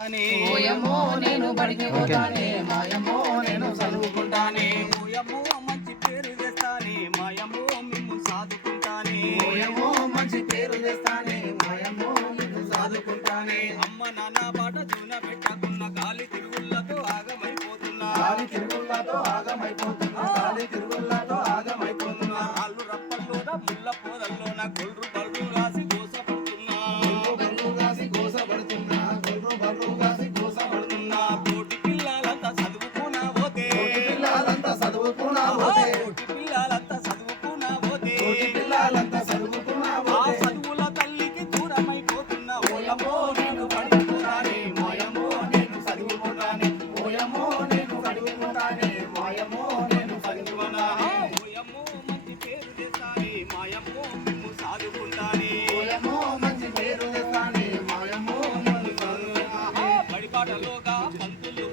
ఓయమ్మో నేను బడికి పోతానే మాయమ్మో నేను చదువుకుంటానే ఓయమ్మో మంచి పేరు తెస్తానే మాయమ్మో మిమ్ము సాదుకుంటానే ఓయమ్మో మంచి పేరు తెస్తానే మాయమ్మో నిన్ను సాదుకుంటానే అమ్మ నాన్న బాట జూన పెట్టకున్న గాలి తిరుగుళ్ళతో ఆగమైపోతున్నా గాలి తిరుగుళ్ళతో ఆగమైపోతున్నా గాలి తిరుగుళ్ళతో ఆగమైపోతున్నా కాళ్ళు రప్పల్లోన ముళ్ళ పోదల్లోన గొల్రు బల్రు రాసి గోసపడుతున్నా బల్లు రాసి గోసపడుతున్నా గొల్లు బల్లు రాసి గోసపడుతున్నా తోటి పిల్లలంతా చదువుకున్నా పోతే పిల్లలంతా చదువుకున్నా పోతే తోటి పిల్లలంతా చదువుకున్నా పోతే పిల్లలంతా చదువుకున్నా ఆ పోతే చదువుల తల్లికి దూరమైపోతున్నా ఓయమ్మో నేను పడిపోతానే మాయమ్మో నేను చదువుకుంటానే ఓయమ్మో నేను చదువుకుంటానే మాయమ్మో నేను చదువుకున్నానే ఓయమ్మో మంచి పేరు తెస్తానే మాయమ్మో మిమ్ము సాదుకుంటానే ఓయమ్మో మంచి పేరు తెస్తానే మాయమ్మో నిన్ను చదువుకున్నానే బడిపాటలోగా పంతులు